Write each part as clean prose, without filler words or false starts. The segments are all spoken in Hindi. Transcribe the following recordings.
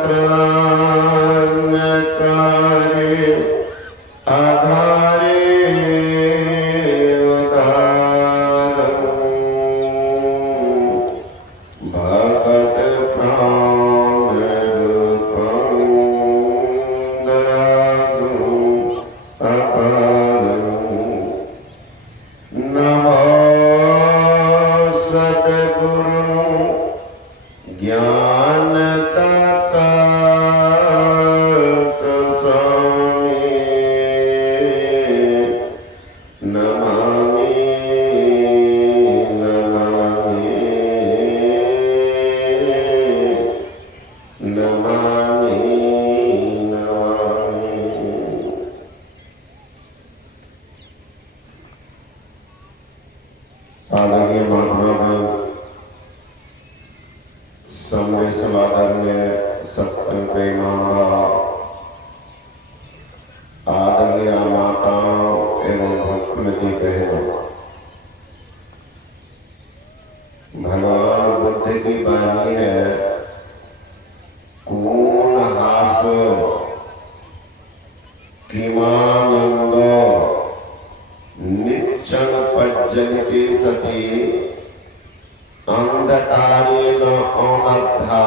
त्राणकारे आधारे उदारं भगत प्राणरूपं दयालु अपारं नमो सद्गुरु ज्ञानदाता स्वामी नमामि नमामि नमामि नमामि। आदरणीय महात्मा समय समाधान में सत्संग प्रेमाना आदरणीय माताओं एवं भक्ति बहनों, भगवान बुद्ध की वाणी है कून हासो किमानंदो नित्यं पज्जन्ति सति अंधकारेण अनद्धा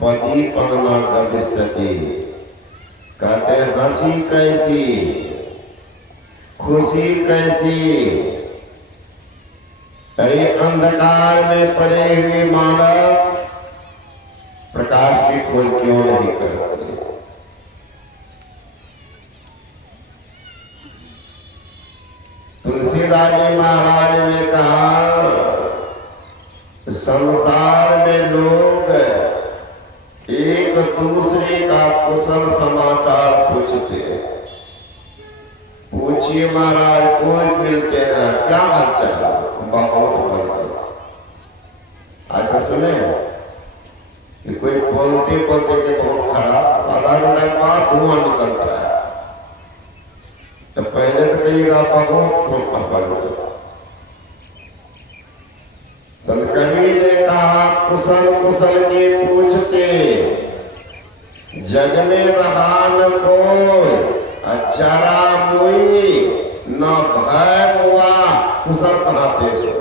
पदीपं न गमिष्यति। कहते हंसी कैसी खुशी कैसी, अरे अंधकार में पड़े हुए मानव प्रकाश की खोज क्यों नहीं करते। तुलसीदास जी महाराज ने कहा संसार में लोग एक दूसरे का कुशल समाचार पूछते हैं। पूछिए महाराज, कोई मिलते हैं क्या हालचाल, बहुत बढ़िया। ऐसा सुने कि कोई बोलते बोलते के बहुत खराब, आधा घंटा बाद धुआं निकलता है, तो पहले तो कहिएगा बहुत सोचना पड़ेगा। संत कबीर ने कहा कुशल कुशल के पूछते जग में रहा न कोई, अचारा मोई न भय हुआ, कुशल कहते हो।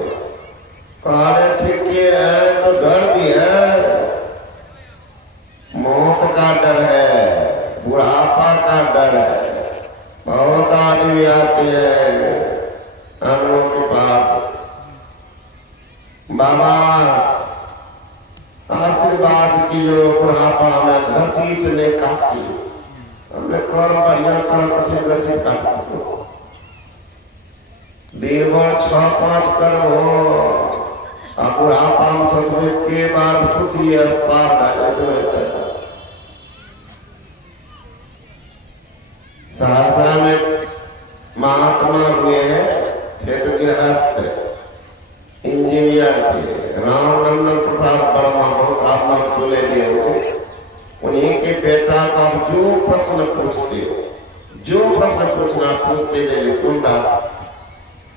कहा ठीक है तो डर भी है, मौत का डर है, बुढ़ापा का डर है। बहुत आदमी आते हैं हम लोग के पास, बाबा आशीर्वाद कियो बुढ़ापा में घसीट ने काटी। हमने कर बढ़िया कर कथे घसीट काटी दिन भर 6-5 करो अब बुढ़ापा में सोचबे के बार छुट्टिए पार रहता है। सहरसा में महात्मा हुए हैं, थे तो गृहस्थ इंजीनियर थे, रामनंदन प्रसाद वर्मा, बहुत आप नाम सुने भी होंगे। उन्हीं के बेटा का जो प्रश्न पूछते जाइए सुनता।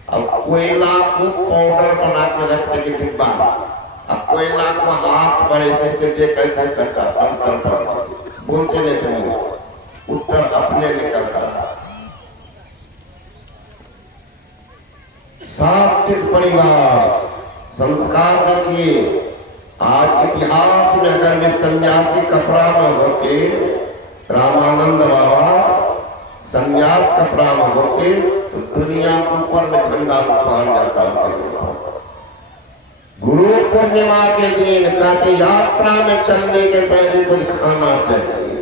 अब कोयला को पाउडर बना के रखते के डिब्बा, अब कोयला को हाथ बड़े से कैसे करता प्रश्न पर बोलते नहीं थे, उत्तर अपने निकलता। सात्विक परिवार संस्कार देखिए। आज इतिहास में अगर वे सन्यासी कपड़ा में होते, रामानंद बाबा सन्यास कपड़ा में होते तो दुनिया ऊपर में झंडा उतार जाता। गुरु पूर्णिमा के दिन कहते यात्रा में चलने के पहले कुछ खाना चाहिए।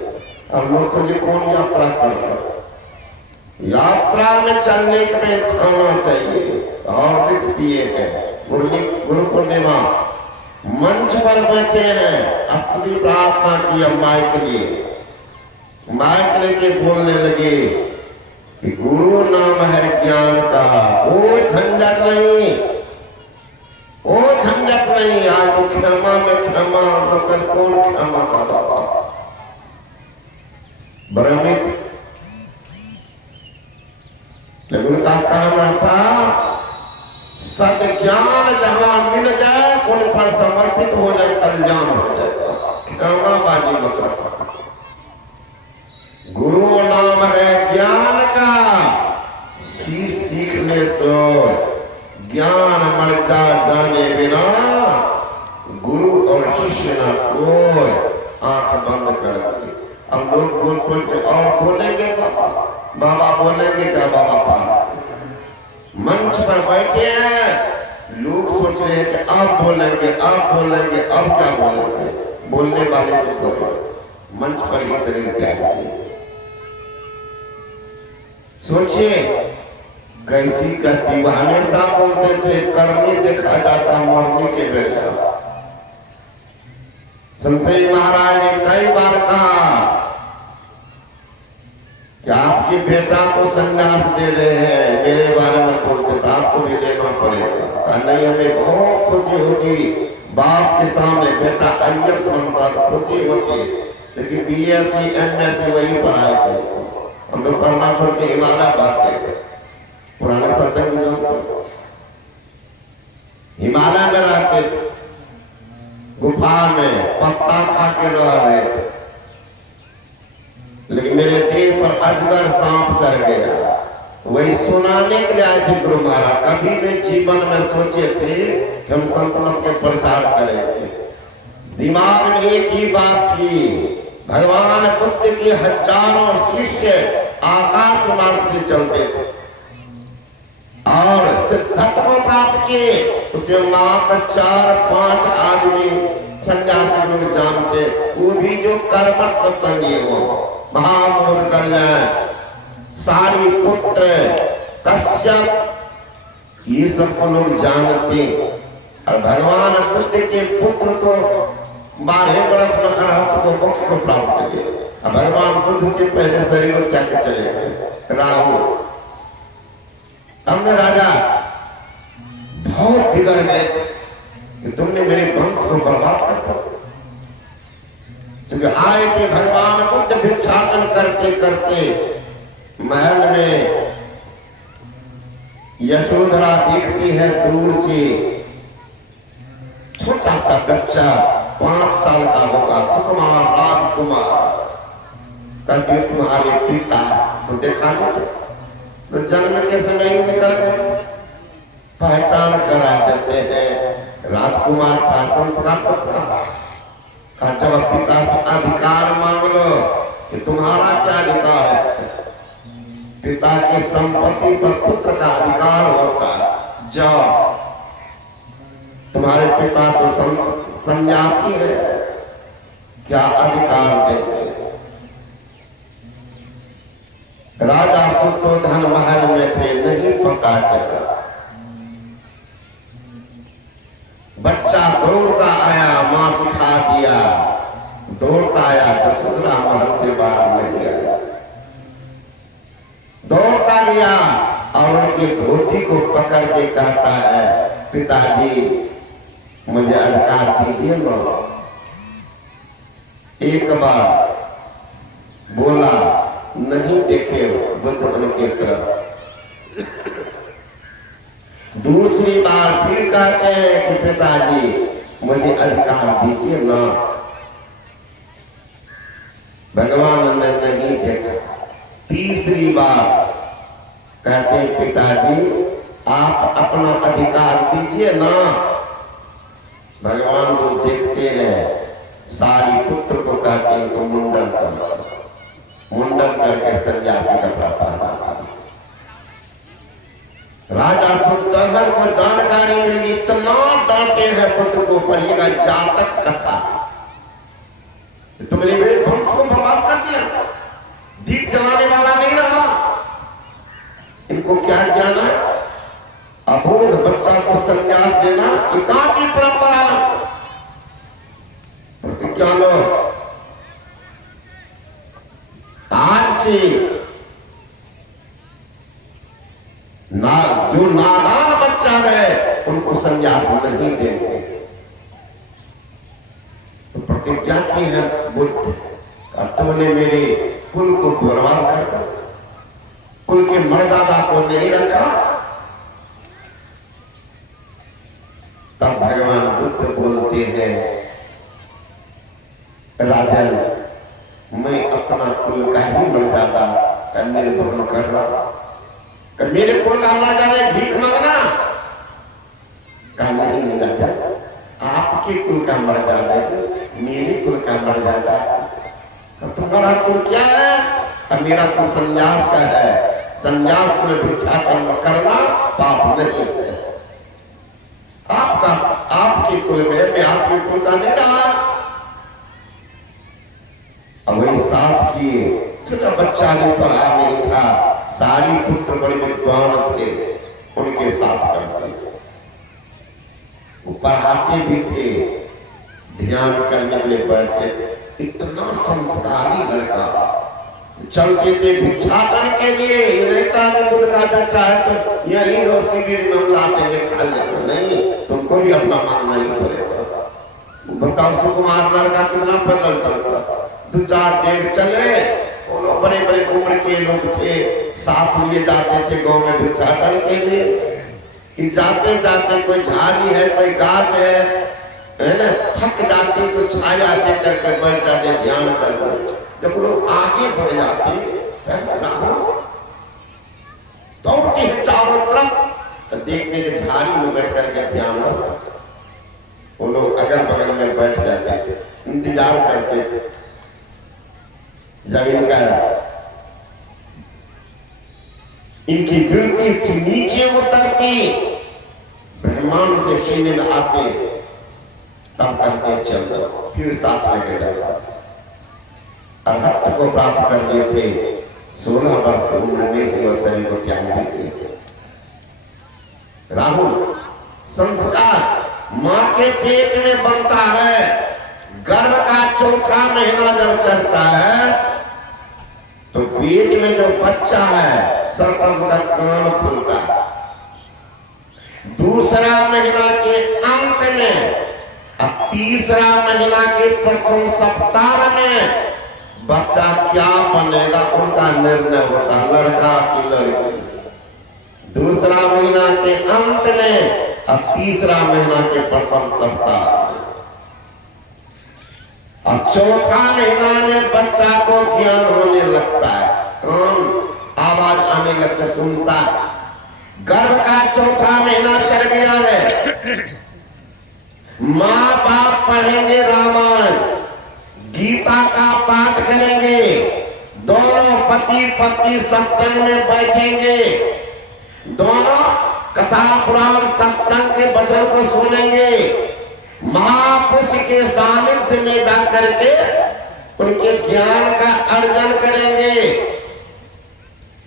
अब लोग जी कौन यात्रा कर रहे, यात्रा में चलने के पहले खाना चाहिए और किस पिए के। गुरु पूर्णिमा मंच पर बैठे हैं, असली प्रार्थना की माइक लिए, माइक लेके बोलने लगे कि गुरु नाम है ज्ञान का, वो झंझट नहीं, वो झंझट नहीं। आज तो क्षमा में क्षमा, तो कल कौन क्षमा का बाबा भ्रमित। लेकिन उनका कहना था सद ज्ञान जहां मिल जाए उन पर समर्पित हो जाए, कल्याण हो जाएगा। क्षमा गुरु नाम है ज्ञान का, सीखने से ज्ञान मरता जाने बिना गुरु और शिष्य न कोई। आंख बंद करके अब लोग बोल सोचते और बोलेंगे बाबा बोलेंगे क्या? बाबा पाल मंच पर बैठे हैं, लोग सोच रहे हैं कि अब बोलेंगे अब बोलेंगे, अब क्या बोलेंगे? बोलने वाले तो मंच पर ही शरीर त्याग। सोचिए कैसी करती, वो हमेशा बोलते थे करनी देखा जाता मरने के बेटा। संतई महाराज ने कई बार कहा कि आपके बेटा को संन्यास दे रहे हैं, मेरे बारे में बोलते तो आपको भी लेना पड़ेगा। नहीं, हमें बहुत खुशी होगी बाप के सामने बेटा IAS बनता तो खुशी होती, लेकिन BSc MSc वही पढ़ाए थे। हम लोग परमात्मा के हिमालय बात थे, पुराने सत्संग हिमालय में रहते थे, गुफा में पत्ता खा के रह रहे थे, लेकिन मेरे देह पर अजगर सांप चढ़ गया। वही सुनाने के लिए आए थे गुरु महाराज। कभी नहीं जीवन में सोचे थे कि हम संतमत के प्रचार करेंगे। दिमाग में एक ही बात थी, भगवान बुद्ध के हजारों शिष्य आकाश मार्ग से चलते थे और सिद्धत्व को प्राप्त किए। उसे मात्र 4-5 आदमी सन्यासी लोग जानते, वो भी जो कर्मठ सत्संगी हो। महामोद कल्याण, सारिपुत्र, कश्यप, ये सबको लोग जानते। और भगवान बुद्ध के पुत्र तो 12 वर्ष में अरहत को मोक्ष को प्राप्त किए। अब भगवान बुद्ध के पहले शरीर में क्या क्या चले गए? राहु। हमने राजा बहुत बिगड़ गए कि तुमने मेरे वंश को बर्बाद कर दिया। क्योंकि आए थे भगवान बुद्ध भिक्षाटन करते करते महल में, यशोधरा देखती है दूर से, छोटा सा बच्चा 5 साल का होगा, सुकुमार राजकुमार, कभी तुम्हारे पिता तो देखा नहीं, तो जन्म के समय ही निकल गए। पहचान करा देते हैं, राजकुमार का संस्कार तो था। जब पिता से अधिकार मांग लो कि तुम्हारा क्या अधिकार है? पिता की संपत्ति पर पुत्र का अधिकार होता है। जाओ, तुम्हारे पिता तो सन्यासी है, क्या अधिकार देते? राजा शुद्धोधन महल में थे, नहीं पता चला। बच्चा दौड़ता आया, मां सिखा दिया, दौड़ता आया, यशोधरा महल से बाहर नहीं आया, दौड़ता गया और उनकी धोती को पकड़ के कहता है, पिताजी मुझे अधिकार दीजिए ना। एक बार बोला, नहीं देखे बुद्ध उनके तरफ। दूसरी बार फिर कहते हैं कि पिताजी मुझे अधिकार दीजिए ना। भगवान ने नहीं देखा। तीसरी बार कहते हैं, पिताजी आप अपना अधिकार दीजिए ना। भगवान को देखते हैं, सारी पुत्र को कहते हैं तो मुंडन कर, मुंडन करके सन्यासी का प्रावधान। राजा शुद्धोधन को जानकारी मिली, इतना डांटे हैं पुत्र को, पढ़िएगा जातक कथा। तुमने मेरे वंश को बर्बाद कर दिया, दीप जलाने वाला नहीं रहा। इनको क्या ज्ञान है? अबोध बच्चा को संन्यास देना एकाकी परंपरा। प्रतिज्ञा लो, आज से जो नादान बच्चा है उनको संन्यास नहीं देंगे। तो प्रतिज्ञा की है बुद्ध, तुमने मेरे कुल को बर्बाद कर दिया, कुल के मर्यादा को नहीं रखा। तब भगवान बुद्ध बोलते हैं, राजन मैं अपना कुल का ही मर्यादा का निर्वहन कर रहा, कि मेरे कुल का मर्यादा भीख मांगना कहना ही नहीं राजा, आपके कुल का मर्यादा मेरे कुल का मर्यादा। तो तुम्हारा कुल क्या है? अब मेरा कुल संन्यास का है, संन्यास में भिक्षाटन करना पाप नहीं है। आपका आपके कुल में मैं आपके कुल का नहीं रहा। अब वही साथ किए, छोटा बच्चा जो पढ़ा नहीं था, सारी पुत्र बड़े विद्वान थे, उनके साथ करते, वो पढ़ाते भी थे, ध्यान करने के लिए बैठे। इतना संस्कारी लड़का, चलते थे भिक्षाटन के लिए। नेता ने बुद्ध का बेटा है तो यही रो शिविर में हम लाते हैं खा लेना, नहीं तुमको भी अपना मानना ही पड़ेगा। बताओ सुकुमार लड़का कितना पैदल चलता, 2-4 डेग चले, और बड़े बड़े उम्र के लोग थे, साथ लिए जाते थे गाँव में भिक्षाटन के लिए। कि जाते जाते कोई झाड़ी है, कोई गाछ है ना, थक जाते तो छाया दे करके बैठ जाते ध्यान करके। जब लोग आगे बढ़ जाते दौड़ते हैं चारों तरफ, तो देखते कि झाड़ी में बैठ करके ध्यान रखते, वो लोग अगल बगल में बैठ जाते थे, इंतजार करते थे जब इनकी गिरती थी नीचे उतरती, ब्रह्मांड से पीने में आते, तब कहते चल दो, फिर साथ में के जाओ। अरहत को प्राप्त कर लिए थे, 16 वर्ष की उम्र में ही शरीर को त्याग दिए। राहुल, संस्कार मां के पेट में बनता है, गर्भ का 4था महीना जब चलता है तो पेट में जो बच्चा है सर्वप्रथम का कान खुलता है। दूसरा महीना के अंत में, अब तीसरा महीना के प्रथम सप्ताह में बच्चा क्या बनेगा उनका निर्णय होता है, लड़का की लड़की। दूसरा महीना के अंत में, अब तीसरा महीना के प्रथम सप्ताह, अब चौथा महीना में बच्चा को ज्ञान होने लगता है, कान आवाज आने लगता, सुनता। गर्भ का 4था महीना चल गया है, माँ बाप पढ़ेंगे रामायण, गीता का पाठ करेंगे, दोनों पति पत्नी सत्संग में बैठेंगे, दोनों कथा पुराण सत्संग के वचन को सुनेंगे, महापुरुष के सानिध्य में जाकर के उनके ज्ञान का अर्जन करेंगे,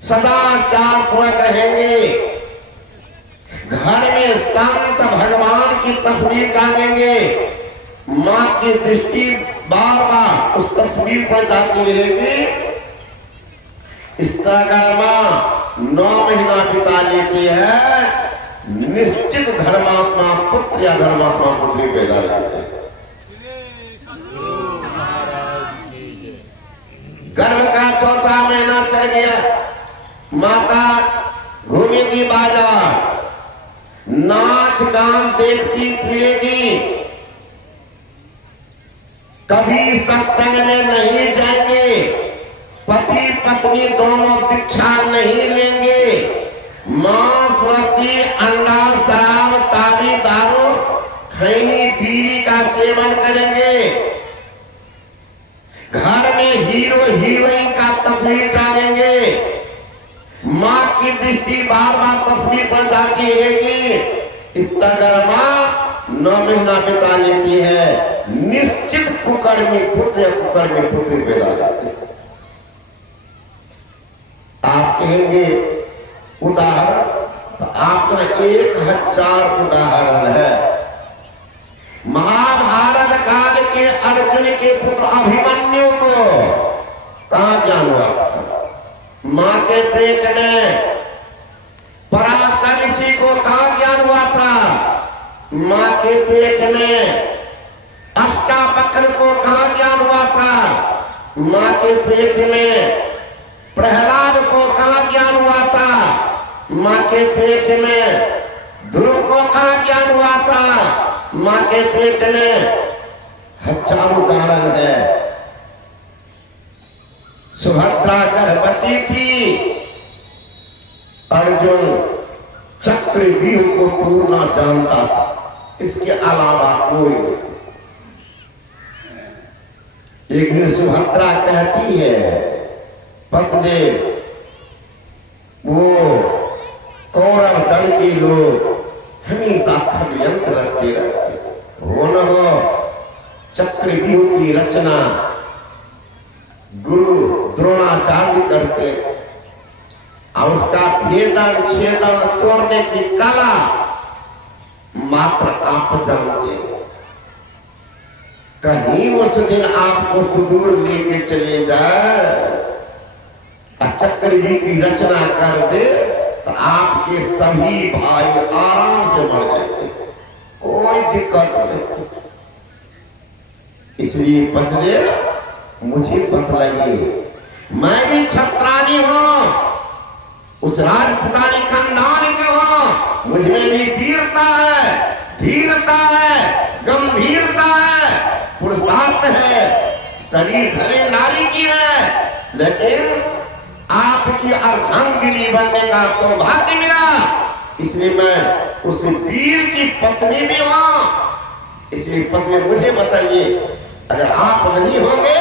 सदाचार पूर्वक रहेंगे, घर में संत भगवान की तस्वीर टांगेंगे, मां की दृष्टि बार बार उस तस्वीर पर जाती रहेगी। इस तरह का मां 9 महीना बिता लेती है, निश्चित धर्मात्मा पुत्र या धर्मात्मा पुत्री पैदा करते हैं। गर्भ का 4था महीना चल गया, माता घूमेगी बाजार, नाच गान देखती फिरेगी, कभी सत्संग में नहीं जाएंगे, पति पत्नी दोनों दीक्षा नहीं लेंगे, मांस रोटी अंडा शराब तारी दारू खैनी बीड़ी का सेवन करेंगे, घर में हीरो हीरोइन का तस्वीर डालेंगे, मां की दृष्टि बार बार तस्वीर पर जाती रहेगी। इस तरह मां 9 महीना बिता लेती है, निश्चित कुकर्मी पुत्र या कुकर्मी पुत्री पैदा करती है। आप कहेंगे उदाहरण, तो आपका 1000 उदाहरण है। महाभारत काल के अर्जुन के पुत्र अभिमन्यु को कहां ज्ञान हुआ? मां के पेट में। पराशर ऋषि को कहां ज्ञान हुआ था? मां के पेट में। अष्टावक्र को कहां ज्ञान हुआ था? मां के पेट में। प्रहलाद को कहां ज्ञान हुआ था? मां के पेट में। ध्रुव को कहां ज्ञान हुआ था? मां के पेट में। 1000 उदाहरण है। सुभद्रा गर्भवती थी। अर्जुन चक्रव्यूह को तोड़ना जानता था, इसके अलावा कोई नहीं। एक दिन सुभद्रा कहती है, पतिदेव वो कौरव दल के लोग हमेशा षड्यंत्र रचते रहते, हो न हो चक्रव्यूह की रचना गुरु द्रोणाचार्य करते, और उसका भेदन छेदन तोड़ने की कला मात्र आप जानते। कहीं उस दिन आपको सुदूर लेके चले जाए और चक्रव्यूह की रचना कर दे तो आपके सभी भाई आराम से मर जाते, कोई दिक्कत नहीं। इसलिए पतिदेव मुझे बतलाइए, मैं भी छत्रानी हूं, उस राजपुतानी खानदान के हूं, मुझमें भी वीरता है, धीरता है, गंभीरता है, पुरुषार्थ है, शरीर धरे नारी की है, लेकिन आपकी अर्धांगिनी बनने का सौभाग्य मिला, इसलिए मैं उस वीर की पत्नी भी हूं। इसलिए पत्नी मुझे बताइए, अगर आप नहीं होंगे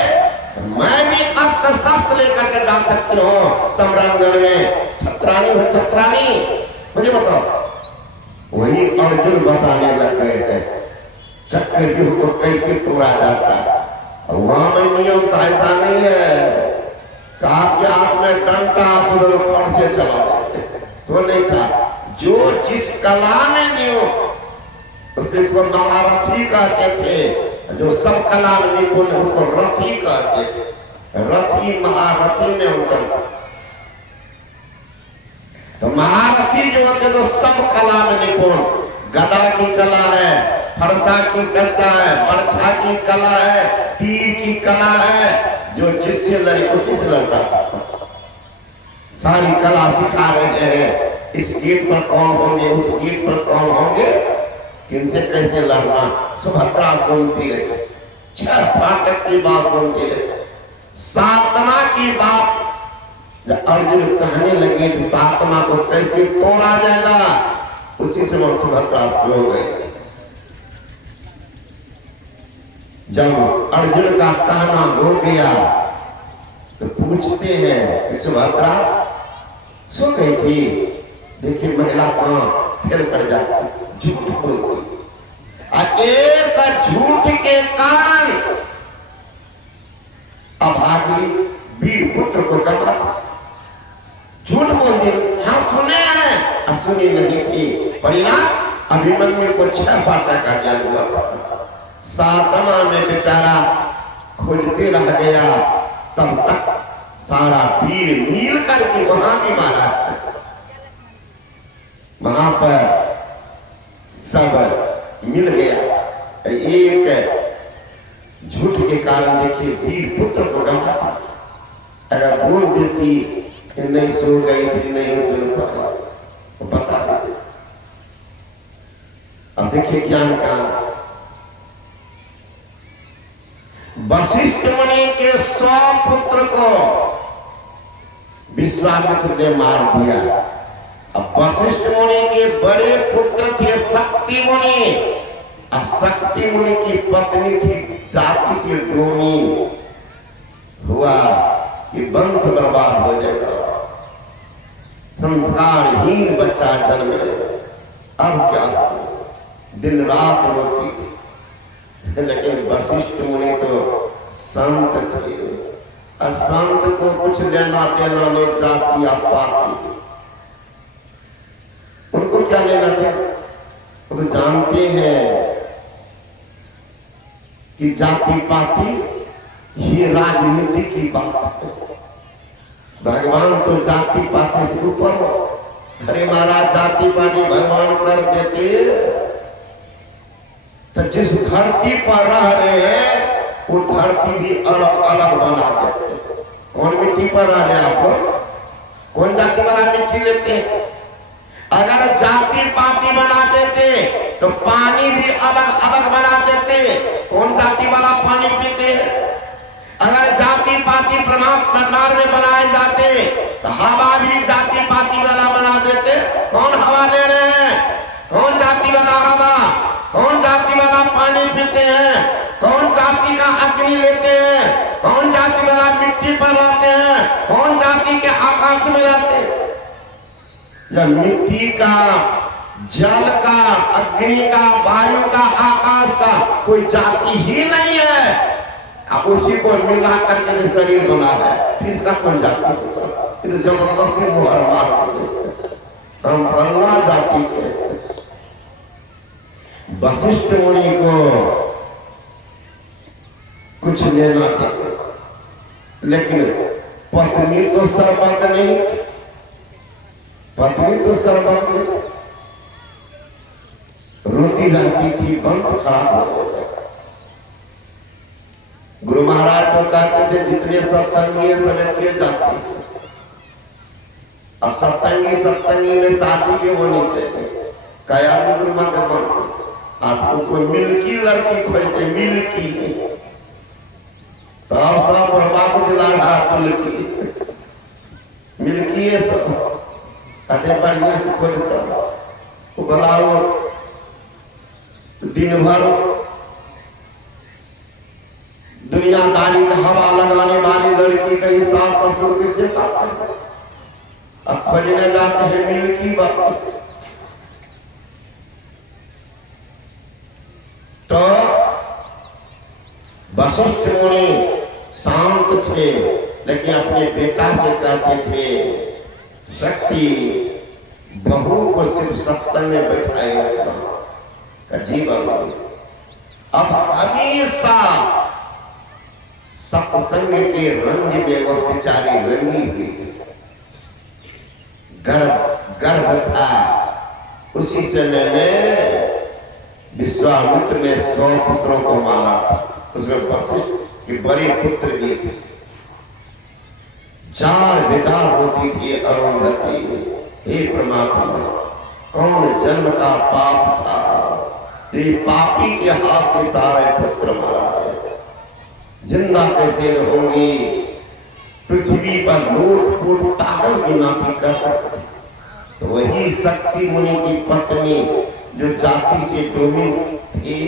तो मैं भी अस्त्र शस्त्र लेकर के जा सकते हो सम्रांगण में, छत्रानी हो छत्रानी, मुझे बताओ। वही अर्जुन बताने लग गए थे चक्रव्यूह को कैसे तोड़ा जाता है। वहां में नियम तो ऐसा नहीं है कि आपके हाथ में डंडा उधर फड़ से चला देते, तो नहीं था। जो जिस कला में नियम, उसे को महारथी कहते थे, जो सब कला में निपुण उसको रथी कहते थे। रथी महारथी में अंतर था। तो महारथी जो होते तो सब कला में निपुण, गदा की कला है, फरसा की कला है, बरछा की कला है, तीर की कला है, जो जिससे लड़े उसी से लड़ता था। सारी कला सिखा रहे हैं, इस गेट पर कौन होंगे, उस गेट पर कौन होंगे, किनसे कैसे लड़ना। सुभद्रा सुनती रही, 6 फाटक की बात सुनती रही। 7वां की बात जब अर्जुन कहने लगे कि 7वां को कैसे तोड़ा जाएगा, उसी समय सुभद्रा सो गई। जब अर्जुन का कहना हो गया तो पूछते हैं कि सुभद्रा सो गई थी। देखिए महिला कहां फिर कर जाती, झूठ बोलती, एक झूठ के कारण अभागी वीर पुत्र को कहा, झूठ बोल दी। हाँ सुने हैं, सुनी नहीं थी। परिणाम अभिमन्यु को 6 फाटक का ज्ञान हुआ था। 7वां में बेचारा खोजते रह गया, तब तक सारा वीर मिल करके वहां भी मारा। वहां पर सब मिल गया। एक झूठ के कारण देखिए वीर पुत्र को गंवा। अगर बोल देती कि नहीं सो गई थी, नहीं सुन पाया तो बता देते। अब देखिए ज्ञान का वशिष्ठ मुनि के 100 पुत्र को विश्वामित्र ने मार दिया। अब वशिष्ठ मुनि के बड़े पुत्र थे शक्ति मुनि, और शक्ति मुनि की पत्नी थी जाति से डोमी। हुआ कि वंश बर्बाद हो जाएगा, संस्कारहीन बच्चा जन्म लेगा। अब क्या, दिन रात रोती थी। लेकिन वशिष्ठ मुनि तो संत थे, और संत को कुछ लेना देना नहीं, जाति या पाति थी। उनको क्या लेना था? वो जानते हैं कि जाति पाति ये राजनीति की बात है। भगवान तो जाति पाति से ऊपर हो। अरे महाराज जाति पाति भगवान कर देते तो जिस धरती पर रह रहे हैं वो धरती भी अलग अलग बना देते। कौन मिट्टी पर रह रहे आप लोग? कौन जाति वाला मिट्टी लेते हैं? अगर जाति पाति बना देते तो पानी भी अलग अलग बना देते। कौन जाति वाला पानी पीते हैं? अगर जाति जाति पाति परिवार में बनाए जाते तो हवा भी जाति पाति वाला बना देते। कौन हवा ले रहे हैं? कौन जाति वाला हवा? कौन जाति वाला पानी पीते हैं? कौन जाति का अग्नि लेते हैं? कौन जाति वाला मिट्टी पर रहते हैं? कौन जाति के आकाश में रहते हैं? या मिट्टी का, जल का, अग्नि का, वायु का, आकाश का कोई जाति ही नहीं है। अब उसी को मिला करके जो शरीर बना है, इसका कौन जाति होगा? तो जबरदस्ती मुहर मार देते। हम बल्ला जाति के। वशिष्ठ मुनि को कुछ लेना था, लेकिन पत्नी तो सर्वज्ञ नहीं, पत्नी तो सर्वज्ञ। रोती रहती थी, वंश खराब हो गया। गुरु महाराज तो कहते थे जितने सत्संगी है सब किए जाते हैं। अब सत्संगी में शादी भी होनी चाहिए। कया गुरु महाराज आपको कोई मिल्की लड़की खोजते, मिल्की तो आप सब बर्बाद दिला रहा है। मिल्की है सब कहते बढ़िया खोजता बुलाओ, दिन भर दुनियादारी का हवा लगाने वाली लड़की का ही सास ससुर किससे पाते हैं? अब खोजने जाते हैं मिल्की बात। तो वशिष्ठ मुनि शांत थे, लेकिन अपने बेटा से कहते थे शक्ति बहू को सिर्फ सत्संग में बैठाए रखना जीवन। अब हमेशा सत्संग के रंग में वह बेचारी रंगी हुई। गर्भ था, उसी समय में विश्वामित्र ने 100 पुत्रों को माना था। उसमें वशिष्ठ की बड़ी पुत्र भी थी। 4 बेटा होती थी अरुंधति। हे परमात्मा, कौन जन्म का पाप था, ये पापी के हाथ से सारे पुत्र मारा है। जिंदा कैसे होंगी? पृथ्वी पर लूट फूट पागल की नापी कर सकती। तो वही शक्ति मुनि की पत्नी जो जाति से डोमी थी,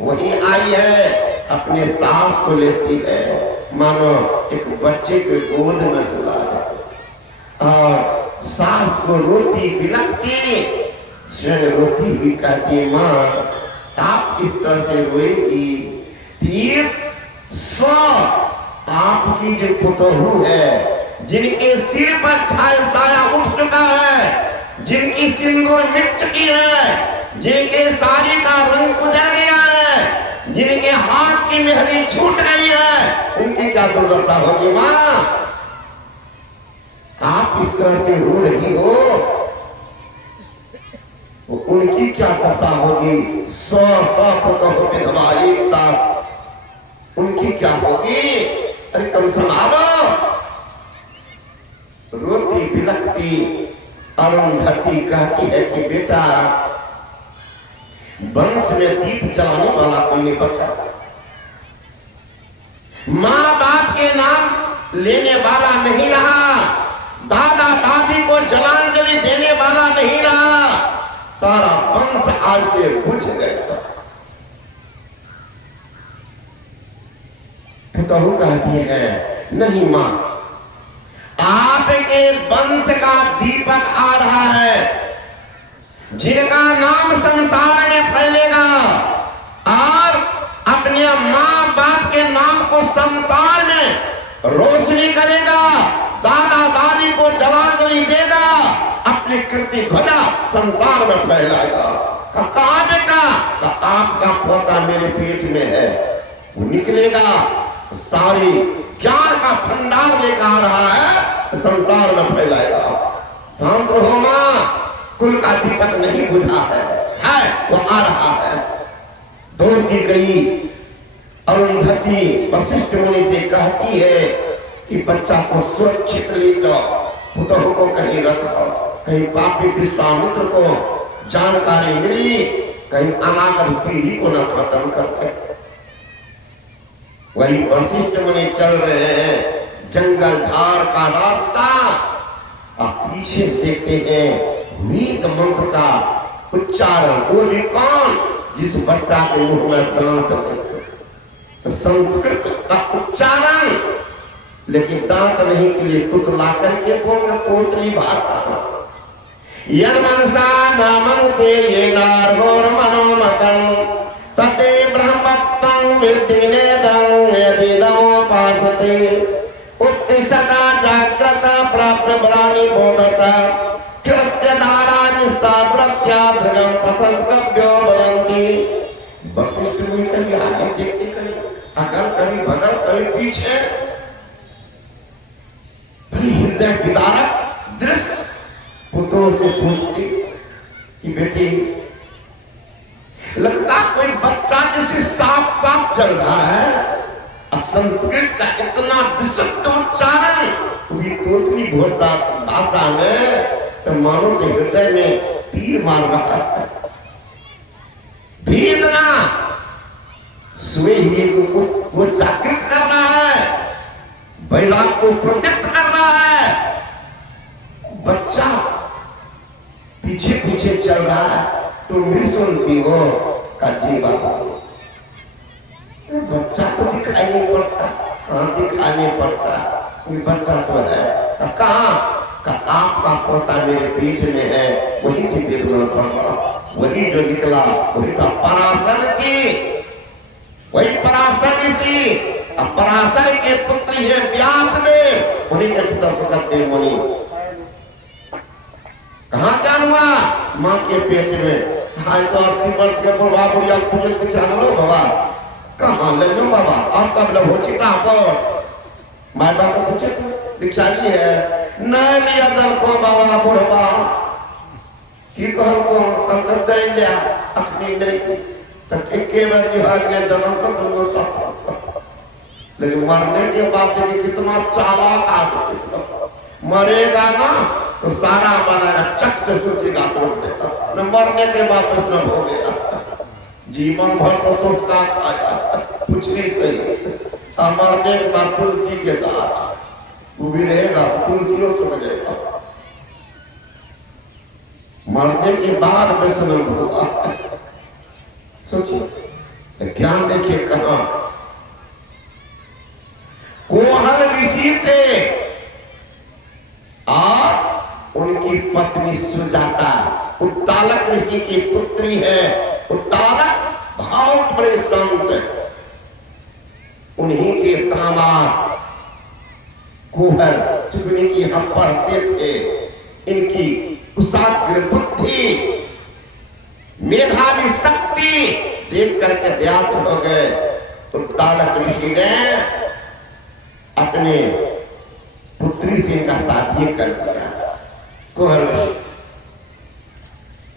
वही आई है, अपने सास को लेती है, मानो एक बच्चे के गोद में सुला है। और सास को रोती बिलखती, स्वयं रोती हुई कहती है, माँ आप इस तरह से रोएगी? तीर 100 आपकी जो पुतहू है, जिनके सिर पर साया उठ चुका है, जिनकी सिंदूर मिट चुकी है, जिनके साड़ी का रंग उजड़ गया है, जिनके हाथ की मेहंदी छूट गई है, उनकी क्या दुर्दशा होगी? माँ आप इस तरह से रो रही हो, उनकी क्या दशा होगी? 100 पुतहू विधवा एक साथ, उनकी क्या होगी? अरे कम संभालो। रोती बिलखती अरुंधति कहती है कि बेटा, वंश में दीप जलाने वाला कोई नहीं बचा। माँ बाप के नाम लेने वाला नहीं रहा, दादा दादी को जलांजलि देने वाला नहीं रहा, सारा वंश आज से बुझ गया। पुतहू कहती है, नहीं मां, आपके वंश का दीपक आ रहा है, जिनका नाम संसार में फैलेगा और अपने माँ बाप के नाम को संसार में रोशनी करेगा, दादा दादी को जलांजलि देगा, अपनी कीर्ति ध्वजा संसार में फैलाएगा। कहा बेटा? आपका पोता मेरे पेट में है, वो निकलेगा, सारी ज्ञान का भंडार लेकर आ रहा है, संसार में फैलाएगा। शांत रहो मां, कुल का दीपक नहीं बुझा है वो आ रहा है। दौड़ती गई अरुंधति वशिष्ठ मुनि से कहती है कि बच्चा को सुरक्षित ले जाओ, पुतहू को कहीं रखो, कहीं पापी विश्वामित्र को जानकारी मिली, कहीं अनागत पीढ़ी को न खत्म करते। वही वशिष्ठ मुनि चल रहे हैं, जंगल झाड़ का रास्ता। आप पीछे से देखते हैं वेद मंत्र का उच्चारण, वो भी कौन? जिस बच्चा के मुंह में दांत नहीं। तो संस्कृत का उच्चारण, लेकिन दांत नहीं के लिए तुतला करके बोलना तोतली भाषा। यद मनसा न मनुते ये नार्गोर मनोमतं तते ब्रह्मत्वं विद्धि नेदं यदिदमुपासते उत्तिष्ठता जाग्रता प्राप्य ब्राह्मणी बोधता कृत्य धारा निष्ठा प्रत्याभृगं पतंगभ्यो वदन्ति। वशिष्ठ मुनि कभी आगे देखते, कभी अगल, कभी बगल, कभी पीछे। बड़ी हृदय विदारक दृश्य। पुत्रों से पूछती कि बेटी, लगता कोई बच्चा जैसे साफ साफ चल रहा है, अब संस्कृत का इतना विशुद्ध उच्चारण पूरी तोतली भाषा में, तो मानो के हृदय में तीर मार रहा है। भेदना सोए हुए को वो जागृत कर रहा है, वैराग को प्रदीप्त कर रहा है। बच्चा पीछे पीछे चल रहा है, तुम भी सुनती हो का जी बाबा। बच्चा तो दिखाई नहीं पड़ता, कहाँ दिखाई नहीं पड़ता, ये बच्चा तो है। कहाँ का? आपका पोता मेरे पेट में है, वही से देखना पड़ रहा, वही जो निकला वही था पराशर ऋषि, वही पराशर ऋषि। अब पराशर के पुत्र है व्यासदेव, उन्हीं के पिता सुखदेव मुनि। कहाँ जान हुआ? माँ के पेट में। हाँ तो 80 वर्ष के बुढ़वा बुढ़िया पूछे दिखा लो बाबा, कहाँ ले लो बाबा, आप कब लो हो चिता पर माँ बाप को पूछे दीक्षा ली है, नहीं लिया दल को बाबा बुढ़वा की कहल को कंकर दे लिया अपनी नहीं तक एक बार जो अगले जन्म का दोनों साथ। लेकिन मरने के बाद देखिए कितना चालाक आदमी, मरेगा ना तो सारा बनाया चक से तुलसीगा तोड़ देता, न मरने के बाद प्रश्न हो गया, जीवन भर तो सोचता खाया कुछ नहीं सही। मरने के बाद तुलसी के गाछ वो भी रहेगा, तुलसियों सुन जाएगा। मरने के बाद वैष्णव होगा। सोचिए ज्ञान देखिए कहां। कोहल ऋषि थे और उनकी पत्नी सुजाता उत्तालक ऋषि की पुत्री है। उत्तालक बहुत बड़े संत, उन्हीं के दामाद कोहल चुगनी की हम पढ़ते थे। इनकी कुशाग्र बुद्धि, मेधावी शक्ति देख करके ध्यान हो गए। उत्तालक ऋषि ने अपने पुत्री से इनका शादी कर दिया। कोहल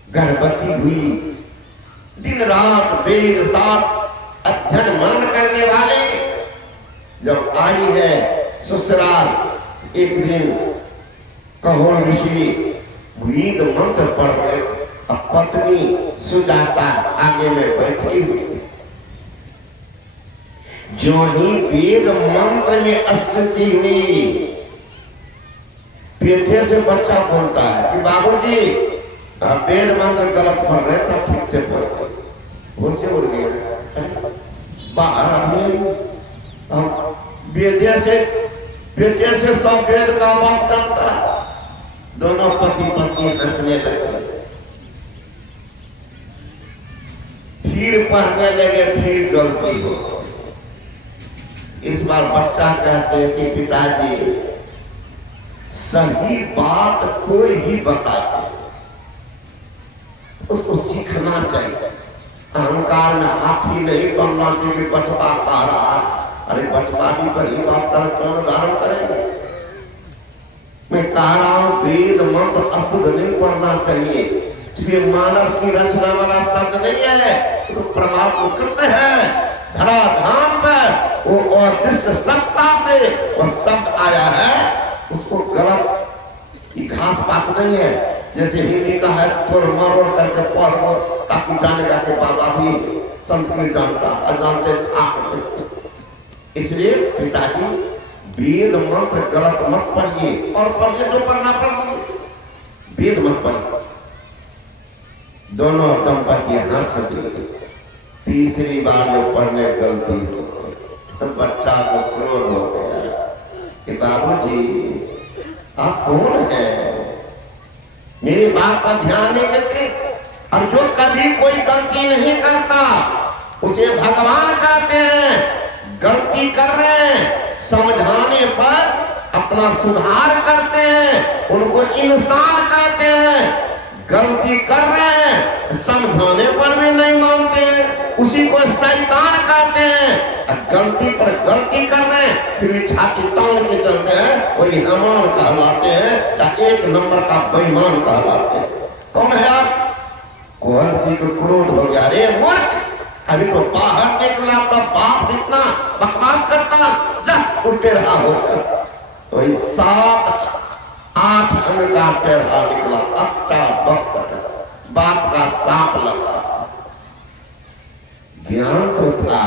गर्भवती हुई, दिन रात वेद साथ अध्ययन मनन करने वाले जब आई है ससुराल, एक दिन कोहल ऋषि वेद मंत्र पढ़ रहे, अब पत्नी सुजाता आगे में बैठी हुई थी। जो ही वेद मंत्र में अस्थिति हुई, पेटे से बच्चा बोलता है कि बाबूजी वेद मंत्र गलत पढ़ रहे थे, ठीक से पढ़ वो से उड़ गया बाहर। वेद से पेटे से सब वेद का बात करता, दोनों पति पत्नी हंसने लगे, फिर पढ़ने लगे, फिर गलती हो। इस बार बच्चा कहते हैं कि पिताजी सही बात कोई भी बताते उसको सीखना चाहिए। अहंकार में हाथी नहीं बनना चाहिए, बचपा खा रहा, अरे बचपा भी सही बात का कौन धारण करेंगे। मैं कह रहा हूं वेद मंत्र अशुद्ध नहीं पढ़ना चाहिए, ये मानव की रचना वाला शब्द नहीं है, तो परमात्मा करते हैं धराधाम पर वो और जिस सत्ता से वह शब्द आया है उसको गलत घास पात नहीं है। जैसे हिंदी का है थोड़ मरोड़ करके पढ़ो ताकि जानेगा कि बाबा भी संस्कृत जानता, अजानते था। इसलिए पिताजी वेद मंत्र गलत मत पढ़िए, और पढ़िए जो पढ़ना पढ़िए, वेद मत पढ़िए। दोनों दंपति हंस दिए। तीसरी बार जो पढ़ने गलती हो तो बच्चा को क्रोध हो गया कि बाबूजी आप कौन है, मेरी बात पर ध्यान नहीं देते। और जो कभी कोई गलती नहीं करता उसे भगवान कहते हैं। गलती कर रहे हैं, समझाने पर अपना सुधार करते हैं, उनको इंसान कहते हैं। गलती कर रहे हैं, समझाने पर भी नहीं मानते हैं, उसी को शैतान कहते हैं। गलती पर गलती कर रहे हैं फिर भी छाती तान के चलते हैं, वही हमान कहलाते हैं या एक नंबर का बेईमान कहलाते हैं। कौन है आप? कोहल सिंह को क्रोध हो गया, रे मूर्ख, अभी तो बाहर निकला तो बाप जितना बकवास करता, जब उल्टे रहा हो जाता। तो इस 7-8 अंग का टेढ़ा निकला, अट्टा बक बाप का सांप लगा। ज्ञान तो था।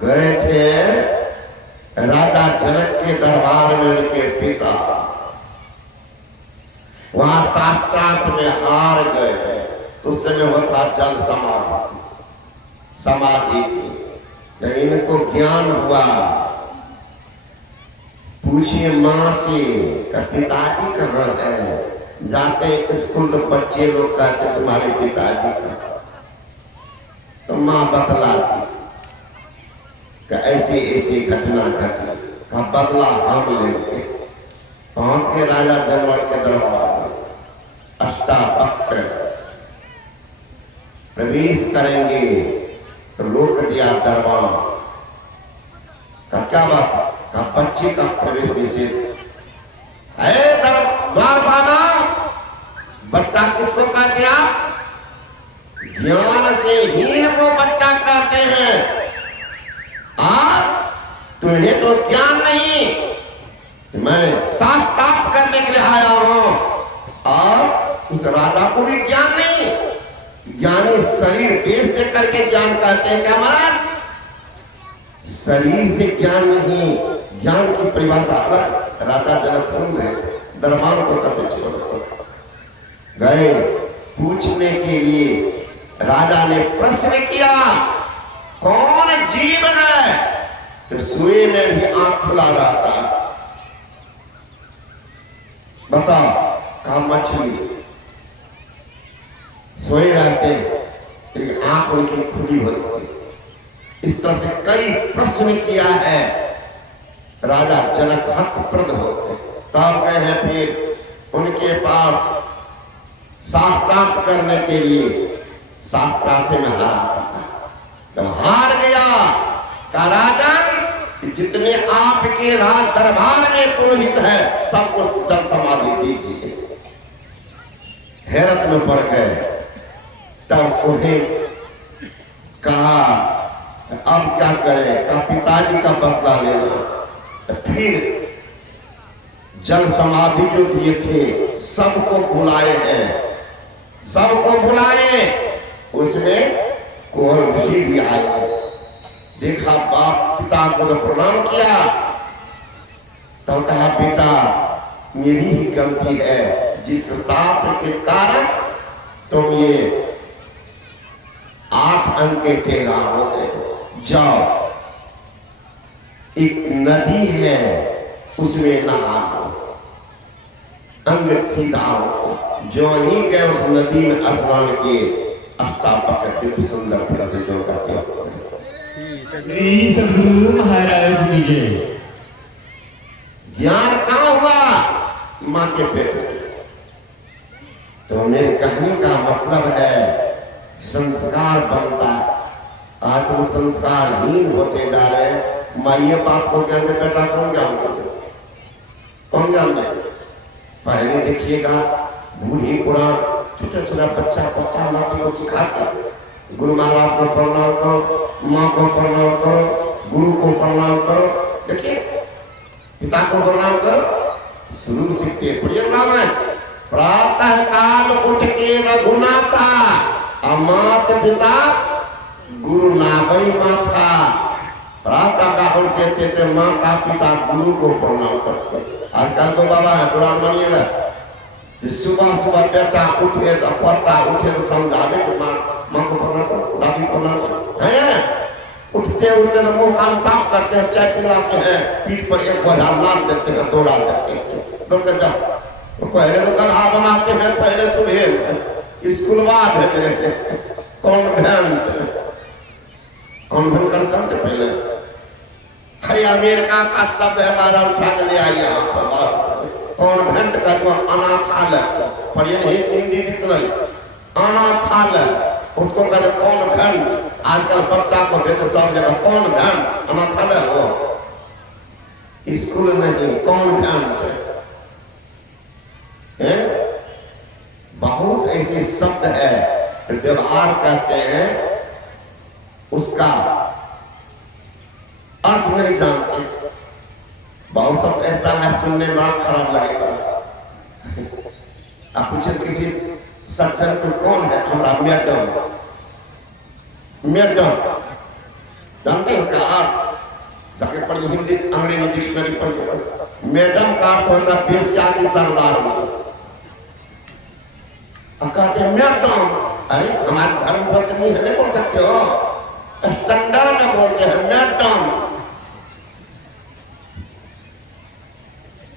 गए थे राजा जनक के दरबार में, उनके पिता वहां शास्त्रार्थ में हार गए। उस समय वो था जल समाधि। इनको ज्ञान हुआ, पूछिए माँ से पिताजी कहाँ है। जाते स्कूल तो बच्चे लोग कहते तुम्हारे पिताजी कहाँ, तो माँ बतलाती कि ऐसी ऐसी घटना घटी, का बदला हम लेंगे। पहुंच के राजा जनक के दरबार में अष्टावक्र प्रवेश करेंगे तो रोक दिया दरबार का। क्या बात का? बच्चे का प्रवेश निषेध। द्वारपाला, बच्चा किसको कहते हैं आप? ज्ञान से हीन को बच्चा कहते हैं। तुम्हें तो ज्ञान नहीं, मैं शास्त्रार्थ करने के लिए आया हूं। और उस राजा को भी ज्ञान नहीं। ज्ञानी शरीर बेच दे करके ज्ञान कहते हैं क्या महाराज? शरीर से ज्ञान नहीं, ज्ञान की परिभाषा अलग। राजा जनक सुन रहे, दरबार को कभी छोड़ गए। पूछने के लिए राजा ने प्रश्न किया, कौन जीव है तो सोए में भी आंख खुला रहता? बताओ। कहा मछली। सोए रहते लेकिन आंख उनकी खुली होती। इस तरह से कई प्रश्न किया है। राजा जनक हतप्रद होते। तब गए हैं फिर उनके पास शास्त्रार्थ करने के लिए। शास्त्रार्थ में हारा। जब हार गया का राजन, जितने आपके राज दरबार में पुरोहित है सबको जल समाधि दीजिए। हैरत में पड़ गए। तब उन्हें कहा अब क्या करें? का पिताजी का बदला लेना। तो फिर जल समाधि जो दिए थे सबको बुलाए हैं, सबको बुलाए। उसमें कोहल ऋषि भी आए। देखा बाप पिता को तो प्रणाम किया। तब कहा बेटा मेरी ही गलती है, जिस ताप के कारण तुम ये 8 अंक के टेढ़ा हो गए। जाओ एक नदी है उसमें नहा लो, अंग सीधा हो। जो ही गए उस नदी में स्नान किए। अष्टावक्र सुंदर प्रसिद्ध करते श्री सद्गुरु महाराज की जय। ज्ञान कहाँ हुआ? माँ के पेट में। तो मेरे कहने का मतलब है संस्कार बनता। आज तुम संस्कारहीन होते जा रहे हैं। माइए बाप को ज्ञान में बेटा कौन ज्ञान करते? कौन ज्ञान दे? पहले देखिएगा बूढ़ी पुराण छोटा छोटा बच्चा पता नाती को सिखाता। गुरु महाराज को प्रणाम करो, माँ को प्रणाम करो, गुरु को प्रणाम करो। देखिए पिता को प्रणाम करो। शुरू सीखते प्रिय नाम है। प्रातः काल उठ के रघुनाथा, अमात पिता गुरु नाभई माथा। प्रातः काल कहते थे माता पिता गुरु को प्रणाम करते। आजकल तो बाबा है पुराण मानिएगा कि सुबह सुबह बेटा उठे तो पोता उठे तो समझावे कि माँ को प्रणाम करो, दादी को प्रणाम करो है। उठते उठते तो मुंह कान साफ करते हैं, चाय पिलाते हैं, पीठ पर एक बोझा लाद देते हैं, दौड़ा देते हैं, दौड़ के जाओ। तो पहले तो गधा बनाते हैं, पहले सुबह स्कूलवा भेज रहे थे कॉन्वेंट करते थे पहले। अरे अमेरिका का शब्द है हमारा, उठा के ले आइए यहाँ पर। कॉन्वेंट का जो अनाथालय पढ़िए नहीं हिंदी डिक्शनरी, अनाथालय उसको कहते कॉन्वेंट। आजकल बच्चा को भेजे सब जगह कॉन्वेंट, अनाथालय हो स्कूल नहीं कॉन्वेंट। बहुत ऐसे शब्द है व्यवहार करते हैं, उसका अर्थ नहीं जानते। बहुत शब्द ऐसा है सुनने में खराब लगेगा। आप पूछे किसी सज्जन को कौन है, हमारा मैडम, मैडम जानते हैं इसका अर्थ? जाके पढ़िए हिंदी अंग्रेजी डिक्शनरी पढ़िए। मैडम का अर्थ होता है बेस्या की सरदार में। कहते हैं मैडम, अरे हमारे धर्म पत्नी है, नहीं बोल सकते हो, स्टैंडर्ड में बोलते हैं मैडम।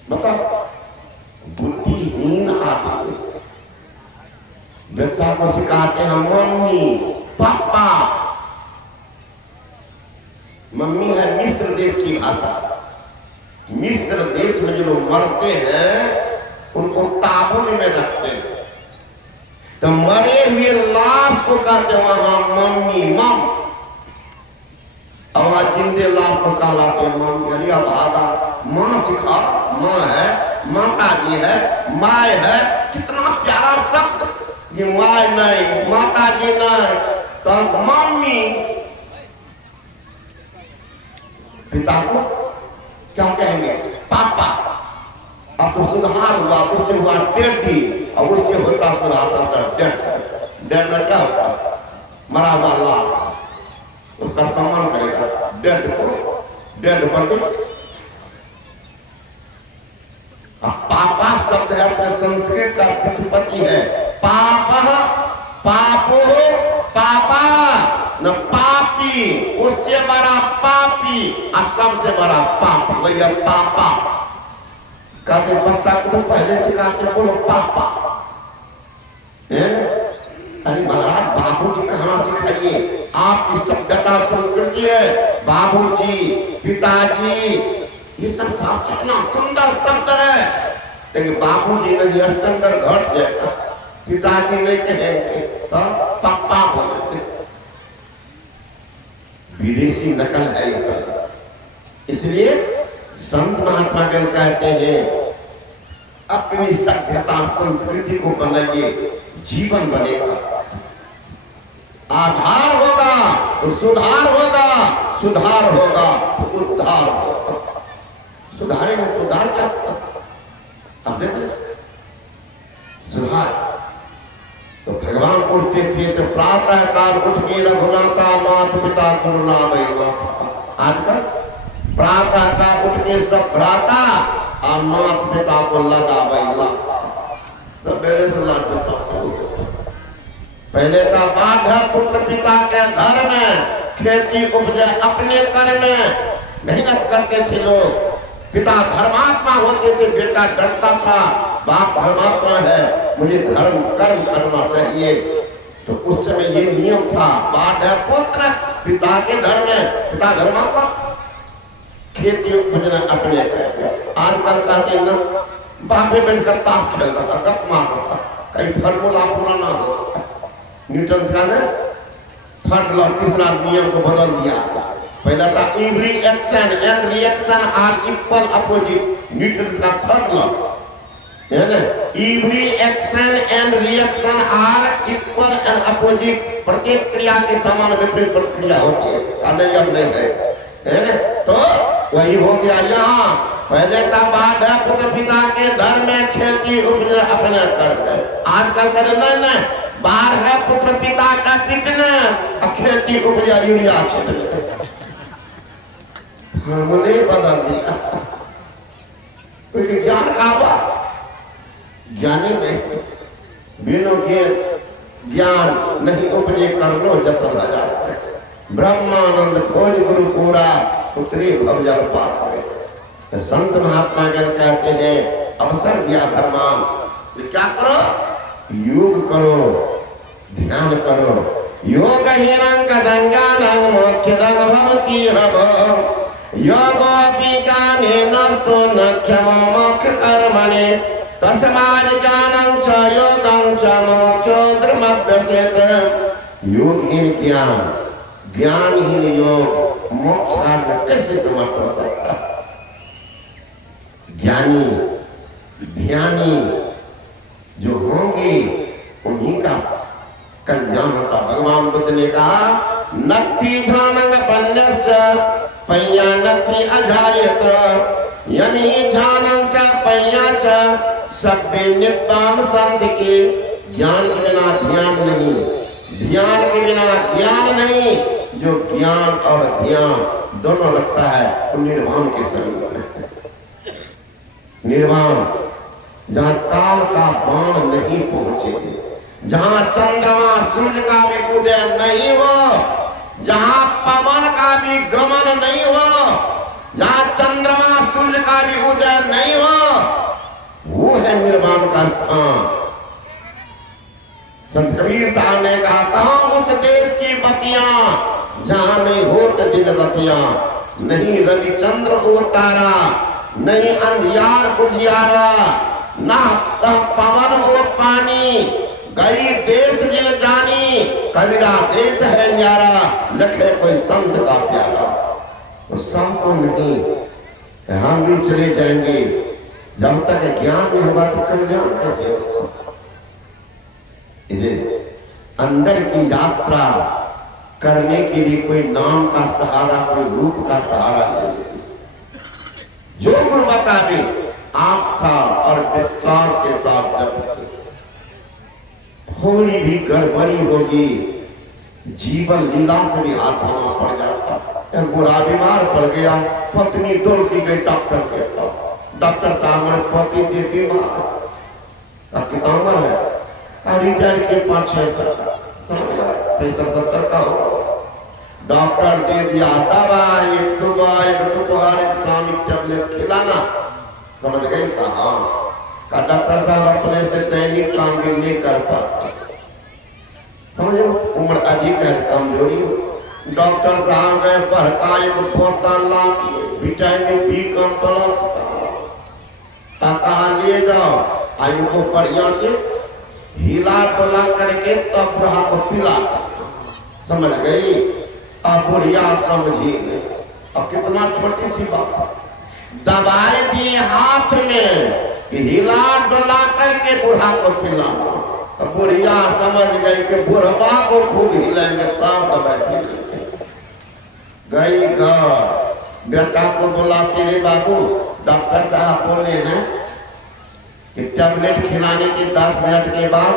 बताओ बुद्धिहीन आदमी बच्चा को सिखाते हैं मम्मी पापा। मम्मी है मिस्र देश की भाषा। मिस्र देश में जो लोग मरते हैं उनको ताबूत में रखते हैं, तो मरे हुए लाश को कहते वहां मम्मी मम। अब जिंदे लाश को कहलाते मम्मी। अरे भागा माँ सिखा, माँ है, माता जी है, माय है, कितना प्यारा शब्द। ये माय नहीं, माता जी नहीं, तो मम्मी। पिता को क्या कहेंगे? पापा। अब तो सुधार हुआ, उससे हुआ डैडी, और उससे होता सुधारता था डैड। डैड में क्या होता? मरा हुआ लाश, उसका सम्मान करेगा डैड को, डैड बन। पापा शब्द है अपने संस्कृत का उत्पत्ति है। पापा, पापो, पापा न पापी, उससे बड़ा पापी और सबसे बड़ा पाप भैया पापा। कहते बच्चा को तो पहले सिखाते बोलो पापा। अरे महाराज बाबूजी कहाँ सिखाइए? आपकी सभ्यता संस्कृति है बाबूजी, पिताजी, ये सब कितना सुंदर शब्द है। लेकिन बाबूजी नहीं स्टैंडर्ड घट जाएगा, पिताजी नहीं कहेंगे तो पापा बोलेंगे। विदेशी नकल है ये सब। इसलिए संत महात्मा गण कहते हैं अपनी सभ्यता संस्कृति को बनाइए, जीवन बनेगा। आधार होगा तो सुधार होगा, सुधार होगा तो उद्धार होगा। सुधारे में तो उद्धार क्या? अब देख सुधार तो भगवान उठते थे तो प्रातः काल उठ के रघुनाथा माता पिता गुरु नाम। आजकल प्रातः काल उठ के सब भ्राता और माता पिता को लगा बैला, सवेरे से लाट पहले का बाढ़ है पुत्र पिता के घर में, खेती उपजे अपने कर में, मेहनत करते थे लोग। पिता धर्मात्मा होते थे, बेटा डरता था बाप धर्मात्मा है, मुझे धर्म कर्म करना चाहिए। तो उस समय ये नियम था, बाढ़ है पुत्र पिता के घर में, पिता धर्मात्मा, खेती उपजना अपने कर। आजकल कहते न बापे बनकर ताश खेल रहा था, गप मार रहा था, कहीं फॉर्मूला पूरा ना हो। न्यूटन का ने थर्ड लॉ, तीसरा नियम को बदल दिया। पहला था every action and reaction are equal opposite, Newton का थर्ड लॉ है ना। Every action and reaction are equal and opposite, प्रत्येक क्रिया के समान विपरीत प्रतिक्रिया होती है। नियम नहीं है ना। तो वही हो गया यहाँ। पहले का बाढ़ है पुत्र पिता के घर में, खेती उपज अपने कर। आजकल करे नहीं, बाहर है पुत्र पिता का पिटने, खेती उपजा यूरिया छिड़कने। हमने बदल दिया। क्योंकि ज्ञान का हुआ, ज्ञानी नहीं, बिनो के ज्ञान नहीं उपजे कर लो जप लगा। ब्रह्मानंद खोज गुरु पूरा उतरे भव जल पार हुए। तो संत महात्मा जन कहते हैं अवसर दिया भगवान, तो क्या करो? योग करो, ध्यान करो। योग हीनंग दंगानंग मोक्षदंग भवति हव योगो विज्ञाने नस्तो नक्षमो मोक्ष कर्मणे तस्माद् ज्ञानं च योगं च मोक्षो धर्मभ्यसेत। योगहीन ज्ञान, ज्ञानहीन योग मोक्षार्थ कैसे समाप्त हो सकता? ज्ञानी ध्यानी जो होंगे उन्हीं का कल्याण होता। भगवान बुद्ध ने कहा नत्थि ध्यानं पन्यस्य पय्या नत्थि अजायत यमि ध्यानं च पय्या च सभ्य नित्तान संत के। ज्ञान के बिना ध्यान नहीं, ध्यान के बिना ज्ञान नहीं। जो ज्ञान और ध्यान दोनों लगता है तो निर्वाण के समीप है। निर्वाण जहाँ काल का बाण नहीं पहुंचे, जहाँ चंद्रमा सूर्य का भी उदय नहीं हो, जहाँ पवन का भी गमन नहीं हो, जहाँ चंद्रमा सूर्य का भी उदय नहीं हो, वो है निर्वाण का स्थान। संत कबीर साहब ने कहा कहाँ उस देश की बतियां जहाँ नहीं होत दिन रतियां, नहीं रविचंद्र को तारा, नहीं अंधियार बुझियारा, ना पवन हो पानी, गई देश जिन जानी, कबीरा देश है न्यारा, लखे कोई संत का प्यारा। तो संत को नहीं, हम भी चले जाएंगे। जब तक ज्ञान नहीं होगा तो कल्याण कैसे होगा? अंदर की यात्रा करने के लिए कोई नाम का सहारा, कोई रूप का सहारा नहीं। जो गुरु बतावे आस्था और विश्वास के साथ जब थोड़ी भी गड़बड़ी होगी, जीवन लीला से भी हाथ धोना पड़ जाता। बुरा बीमार पड़ गया, पत्नी दौड़ती गई डॉक्टर के पास। डॉक्टर साहब पति के बीमार, कितना उम्र है? रिटायर के 5-6 साल, 70 का हो। डॉक्टर दे दिया दवा, एक सुबह एक दोपहर एक शाम एक टेबलेट खिलाना। समझ गए? कहा डॉक्टर साहब अपने से दैनिक काम भी नहीं कर पाते। समझो उम्र अधिक है, कमजोरी हो। डॉक्टर साहब गए पढ़का एक बोतल ला विटामिन बी कॉम्प्लेक्स का, कहा ले जाओ, आयु को बढ़िया से हिला डोला करके तब बुढ़ा को पिला। समझ गई? अब बुढ़िया समझी नहीं। अब कितना छोटी सी बात, दवाई दिए हाथ में, हिला डोला करके बुढ़ा को पिलाना। अब बुढ़िया समझ गई कि बुढ़वा को खूब हिलाएंगे तब दवाई पिलाएंगे। गई घर, बेटा को बोला तेरे बाबू डॉक्टर साहब बोले हैं कि टैबलेट खिलाने के 10 मिनट के बाद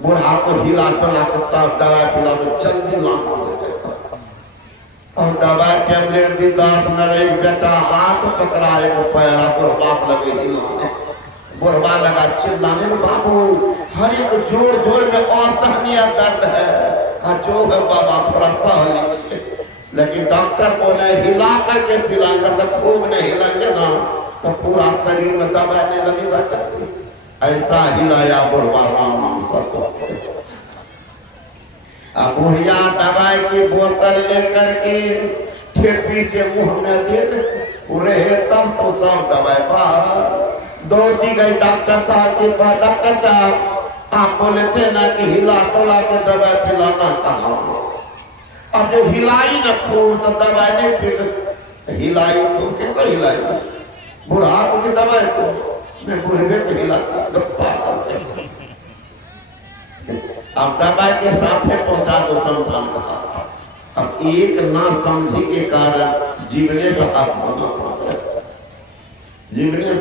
बुढ़ा को हिला डोला के तब दवाई पिला तो जल्दी लागू हो जाता। और दवाई टैबलेट दी 10 मिनट, एक बेटा हाथ पकड़ा, एक पैरा बुढ़वा लगे हिलाने। बुढ़वा लगा चिल्लाने, बाबू हर एक जोड़ जोड़ में और सहनीय दर्द है। जो है बाबा थोड़ा सह लीजिए। लेकिन डॉक्टर बोले हिला करके पिला कर, तो खूब नहीं हिलेंगे ना तो पूरा शरीर में दबाने लगेगा। ऐसा हिलाया बुढ़वा राम नाम सबको। अब बुढ़िया दवाई की बोतल लेकर के ठेपी से मुंह में दे पूरे तब तो सब दवाई बाहर। दौड़ती गई डॉक्टर साहब के पास। डॉक्टर साहब आप बोले थे ना कि हिला टोला के दवाई पिलाना, कहा अब जो हिलाई न खूब तो दवाई नहीं पी, हिलाई खूब के कोई हिलाई बुढ़ा को की दवाई को मैं बुढ़े को हिलाता। अब दवाई के साथ पहुंचा दो तम कहा। अब एक ना समझी के कारण जीवने का हाथ होना जीवने।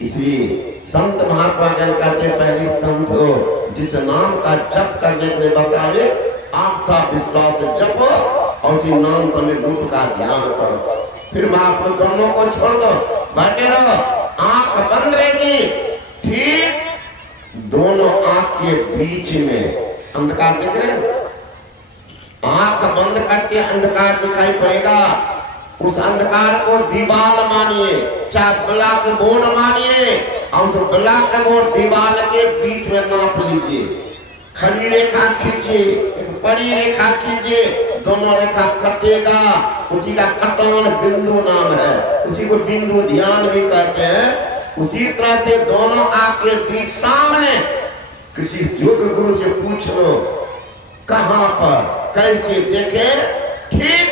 इसलिए संत महात्मा जन कहते पहले समझो, जिस नाम का जप करने के बतावे आस्था विश्वास जपो और उसी नाम तने रूप का ध्यान करो। फिर महाप्रभु दोनों को छोड़ दो, बैठे रहो, आंख बंद रहेगी। ठीक दोनों आंख के बीच में अंधकार दिख रहे हैं, आंख बंद करके अंधकार दिखाई पड़ेगा। उस अंधकार को दीवार मानिए, चाहे ब्लैक बोर्ड मानिए, और उस ब्लैक बोर्ड दीवार के बीच में नाप लीजिए, खड़ी रेखा खींचिए, एक बड़ी रेखा खींचिए, दोनों रेखा कटेगा, उसी का कटान बिंदु नाम है, उसी को बिंदु ध्यान भी कहते हैं। उसी तरह से दोनों आपके बीच सामने किसी योग गुरु से पूछ लो कहां पर कैसे देखे, ठीक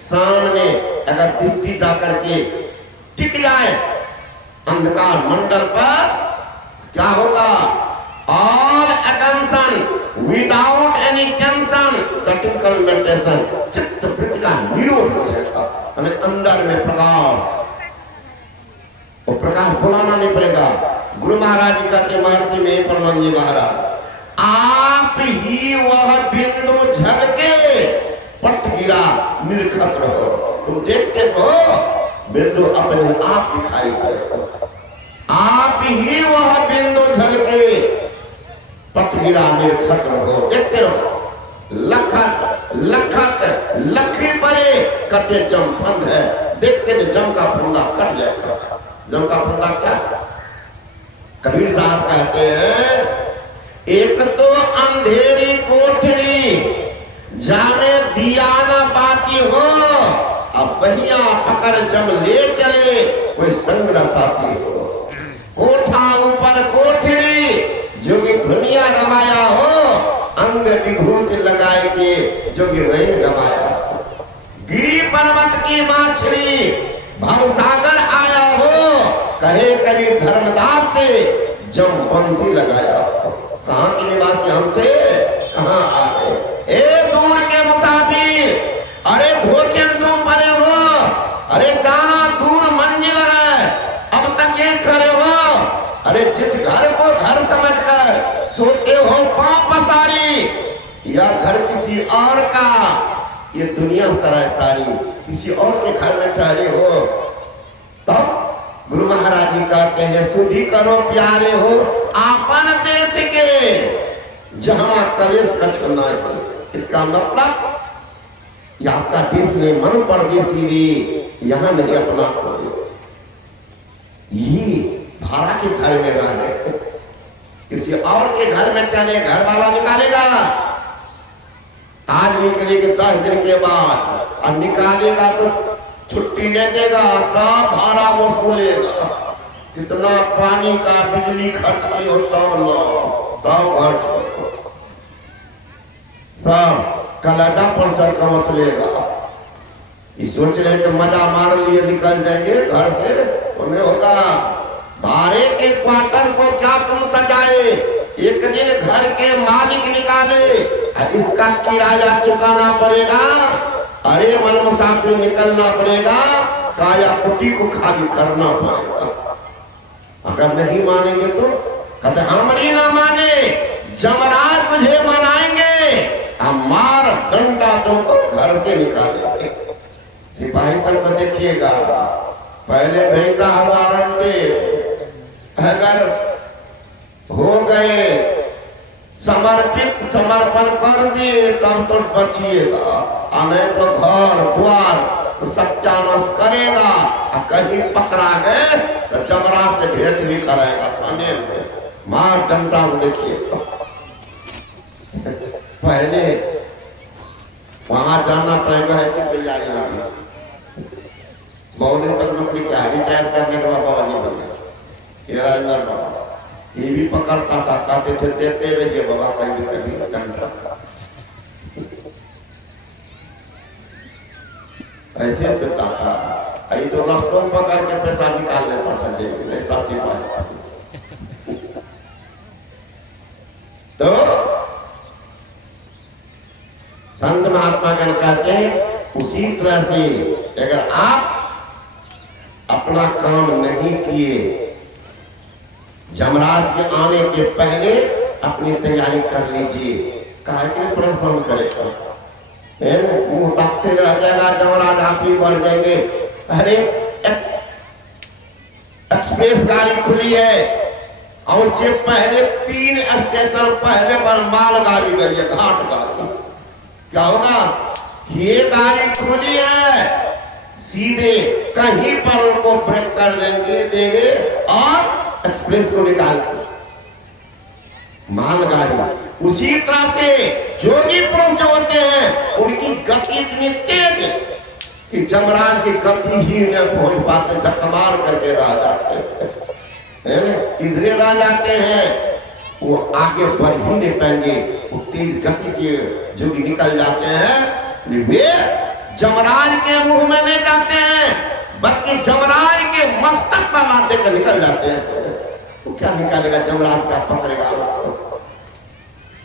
सामने अगर दीप्ति जाकर के टिक जाए अंधकार मंडल पर, क्या होगा? All attention without any tension, typical meditation, चित्त वृत्ति का निरोध हो जाएगा, अंदर में प्रकाश। तो प्रकाश बुलाना नहीं पड़ेगा। गुरु महाराज जी कहते महर्षि में परमान जी महाराज, आप ही वह बिंदु झलके पट गिरा निर्खत रहो, तुम देखते हो बिंदु अपने आप दिखाई पड़ेगा। आप ही वह बिंदु झलके पट गिरा निर्खत रहो, देखते रहो। लखत लखत लखी परे कटे जम फंद है, देखते जम का फंदा कट जाएगा। जम का फंदा क्या? कबीर साहब कहते हैं, एक तो अंधेरी कोठरी जाने दिया ना पाती हो, अब बहिया पकड़ जम ले चले कोई संग न साथी हो। कोठा ऊपर कोठरी जोगी दुनिया गवाया हो, अंग विभूति लगाए के जोगी रैन गवाया। गिरी पर्वत की माछरी भवसागर आया हो, कहे कभी धर्मदास से जम बंसी लगाया। कहाँ के निवासी हम थे, कहाँ आ गए? ए दूर के मुसाफिर, अरे धोखे तुम परे हो, अरे जाना दूर मंजिल है, अब तक ये खड़े हो। अरे जिस घर को घर समझकर सोते हो पांव पसारी, या घर किसी और का, ये दुनिया सराय सारी, किसी और के घर में ठहरे हो। तब गुरु महाराज जी कहते हैं, सुधी करो प्यारे हो आपन देश के, जहां कलेश कछु नहीं। इसका मतलब ये आपका देश नहीं, मन परदेसी भी यहाँ नहीं अपना कोई। ये भाड़ा के घर में रह रहे, किसी और के घर में कहने घर वाला निकालेगा। आज निकले के 10 दिन के बाद, अब निकालेगा तो छुट्टी नहीं देगा, सब भाड़ा वसूलेगा। कितना पानी का बिजली खर्च की हो, सब लो, सब घर छोड़ो, सब कलाटा पर चढ़ कर वसूलेगा। ये सोच रहे कि मजा मार लिए निकल जाएंगे घर से, उन्हें होगा। भाड़े के क्वार्टर को क्या तुम सजाए, एक दिन घर के मालिक निकाले, इसका किराया चुकाना पड़ेगा। अरे मन मुसाफिर निकलना पड़ेगा, काया कुटी को खाली करना पड़ेगा। अगर नहीं मानेंगे तो कहते हम नहीं ना माने, जमराज तुझे मनाएंगे, हम मार डंडा तुमको घर से निकालेंगे। सिपाही सब को देखिएगा, पहले भेजा हमारा अगर हो गए समर्पित, समर्पण कर दिए तब तो बचिएगा, नहीं तो घर द्वार तो सत्यानाश करेगा। कहीं पकड़ा गए तो चमड़ा से भेंट भी कराएगा थाने में, मार डंडा देखिए। पहले वहां जाना पड़ेगा, ऐसी तैयारी। बहुत दिन तक नौकरी किया, रिटायर करने के बाद बाबा जी बने राजेंद्र बाबा, ये भी पकड़ता था, कहते थे देते रहिए बाबा कहीं कहीं डंडा। ऐसे देता था, अभी तो रास्तों पकड़ के पैसा निकाल लेता था जेब में, ऐसा सिपाही। तो संत महात्मा गण कहते हैं उसी तरह से अगर आप अपना काम नहीं किए, जमराज के आने के पहले अपनी तैयारी कर लीजिए। काहे के परेशान करेगा, मुंह ताकते रह जाएगा, जमराज आप ही बढ़ जाएंगे। अरे एक्सप्रेस गाड़ी खुली है और उससे पहले 3 स्टेशन पहले पर माल गाड़ी गई है, घाट गाड़ी। क्या होगा? ये गाड़ी खुली है, सीधे कहीं पर उनको ब्रेक कर देंगे और एक्सप्रेस को निकाल देंगे, मालगाड़ी। उसी तरह से जोगी पुरुष जो होते हैं उनकी गति इतनी तेज कि जमराज की गति ही न पहुंच पाते, झकमार करके रह जाते हैं, इधरे रह जाते हैं, वो आगे बढ़ ही नहीं पाएंगे, वो तेज गति से जोगी निकल जाते हैं। वे जमराज के मुंह में नहीं जाते हैं बल्कि जमराज के मस्तक पर मार देकर निकल जाते हैं। वो क्या निकालेगा? जमराज क्या पकड़ेगा?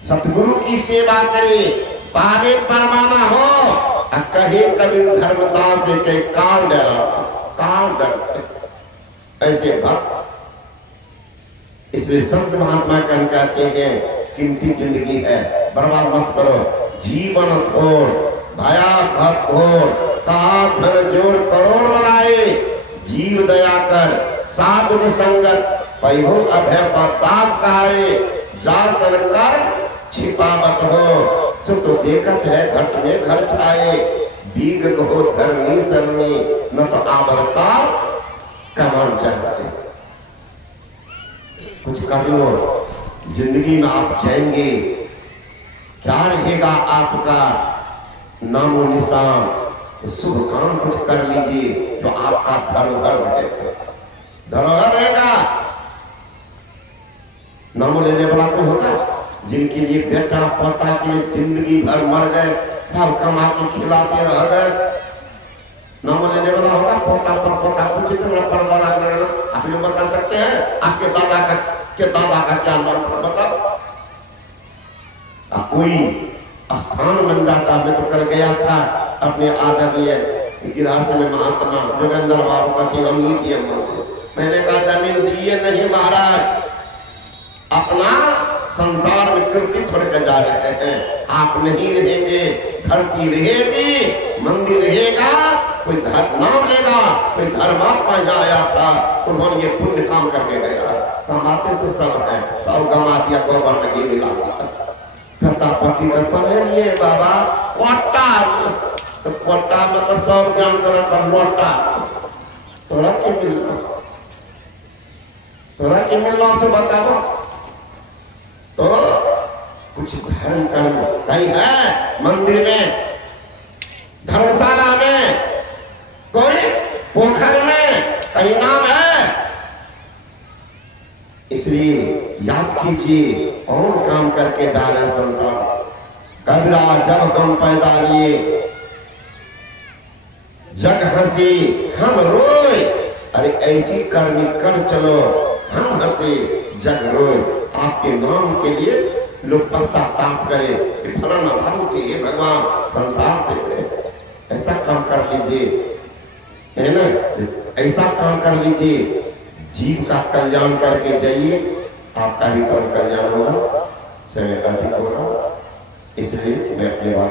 सतगुरु की सेवा करे, पावे परमाना हो, कहे कभी धर्मदास के काल डर ऐसे भक्त। इसलिए संत महात्मा कहते हैं कीमती जिंदगी है, बर्बाद मत करो। जीवन थोड़ भया भक्त हो, कहा धन जोड़ करोड़ बनाए, जीव दया कर साधु संगत पैहो अभय दास कहाए, जा सरकार छिपावत हो, सो तो देखत है घट में घर छाए, बीग हो धरनी सरनी न तो आवरता कमर चाहते। कुछ कर लो, जिंदगी में आप जाएंगे, क्या रहेगा आपका नामो निशान। शुभ काम कुछ कर लीजिए तो आपका धरोहर रहेगा, धरोहर रहेगा। नामो लेने वाला कोई होगा? जिनके लिए बेटा पोता के लिए जिंदगी भर मर गए, घर कमा के खिलाते रह गए, नाम लेने वाला होगा? पोता पर पोता को कितना पर्दा लगेगा? आप लोग बता सकते हैं आपके दादा का क्या नाम था? बताओ। कोई स्थान बन जाता। मैं तो कल गया था अपने आदरणीय गिरहस्थ में महात्मा जोगेंद्र बाबू का अमृत दिए, मैंने कहा जमीन दिए नहीं महाराज, अपना संसार में कृति छोड़ के जा रहे हैं। आप नहीं रहेंगे, धरती रहेगी, मंदिर रहेगा, कोई नाम लेगा, कोई धर्मात्मा यहाँ आया था, उन्होंने ये पुण्य काम करके गया। कमाते तो सब है, सब गमा दिया, गोबर में ये मिला पति कर पढ़े लिए बाबा कोटा, तो कोटा में तो सब ज्ञान कर लोटा, तोरा के मिलना, तोरा के मिलना से बताओ। तो कुछ धर्म कर्म कहीं है, मंदिर में, धर्मशाला में, कोई पोखर में कहीं नाम है। इसलिए याद कीजिए और काम करके जा रहे संसार। कबीरा जब गम पैदा लिए जग हंसी हम रोए, अरे ऐसी करनी कर चलो हम हंसे जग रोए। आपके नाम के लिए लोग पश्चाताप करे कि फलाना भाव के ये भगवान संसार से ऐसा काम कर लीजिए, है ना, ऐसा काम कर लीजिए, जीव का कल्याण करके जाइए, आपका भी कल्याण होगा, समय का भी होगा। इसलिए मैं अपनी बात